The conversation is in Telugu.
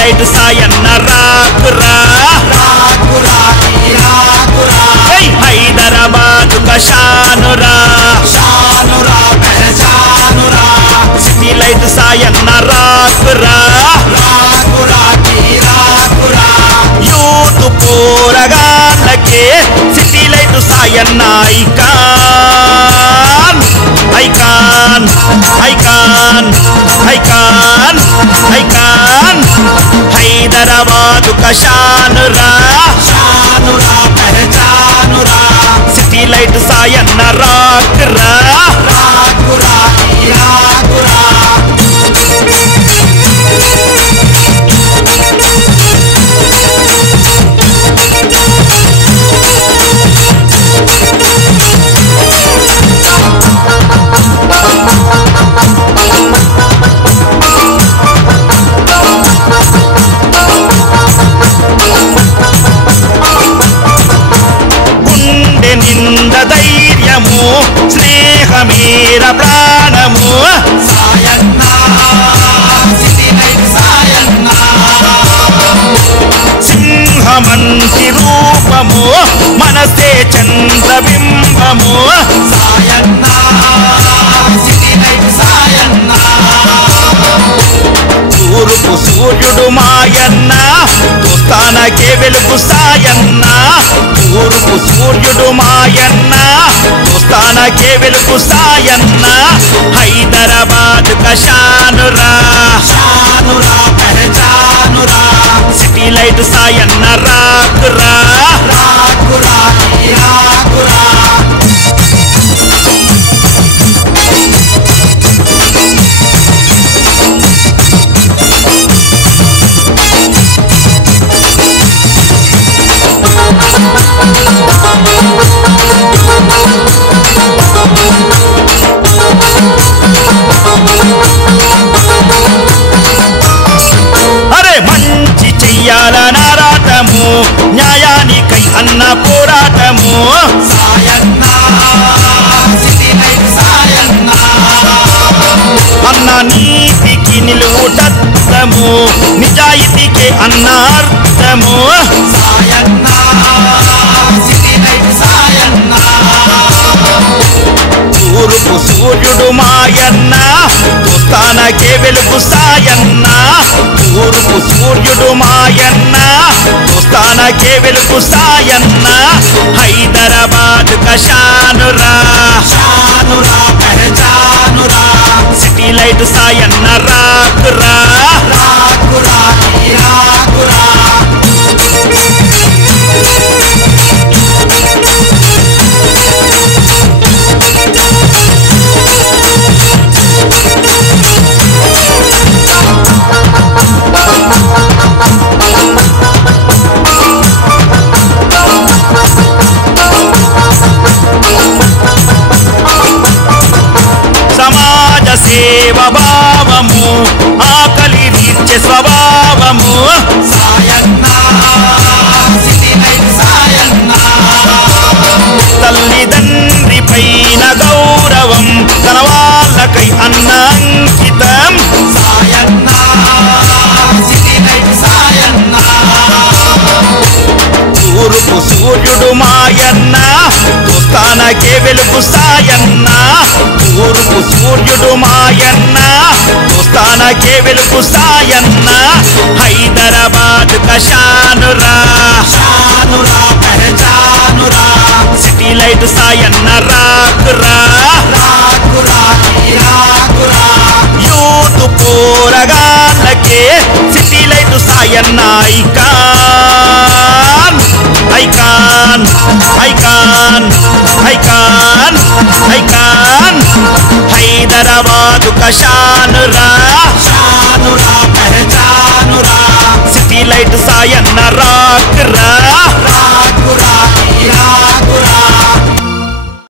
లైట్ సాయన్న రాకురా హైదరాబాద్ కషానురా సిటీ లైట్ సాయన్న రాకురా యూత్ పోరగాళ్ళకే city light Sayanna icon icon icon icon icon Hyderabad కషానురా సిటీ లైట్ సాయన్న రాకురా ధైర్యము స్నేహమేర ప్రాణము సింహమంటి రూపము మనసే చంద్రబింబము తూర్పు సూర్యుడు మాయన్న దోస్తానకే వెలుగు సాయన్న తూర్పు సూర్యుడు మాయన్న దోస్తానకే వెలుగు సాయన్న హైదరాబాద్ కషానురా సిటీ లైట్ సాయన్న రాకురా అరే మంచి చెయ్యాలన రాటము న్యాయానికై అన్న పోరాటము అన్న నీతికి నిలువుటత్తము నిజాయితీకే అన్న అర్థము తూర్పు సూర్యుడు మాయన్న దోస్తానకే వెలుగు సాయన్న తూర్పు సూర్యుడు మాయన్న దోస్తానకే వెలుగు సాయన్న హైదరాబాద్ కషానురా సిటీ లైట్ సాయన్న రాకురా సమాజ సేవ భావము ఆకలి తీర్చే స్వభావము తల్లిదండ్రి పైన గౌరవం తన వాళ్ళకై అన్న అంకితం తూర్పు సూర్యుడు మాయన్న దోస్తానకే వెలుగు సాయన్న తూర్పు సూర్యుడు మాయన్న దోస్తానకే వెలుగు సాయన్న హైదరాబాద్ కషానురా సిటీ లైట్ సాయన్న రాకురా యూత్ పోరగాళ్ళకే city light Sayanna icon icon icon icon icon Hyderabad కషానురా సిటీ లైట్ సాయన్న రాకురా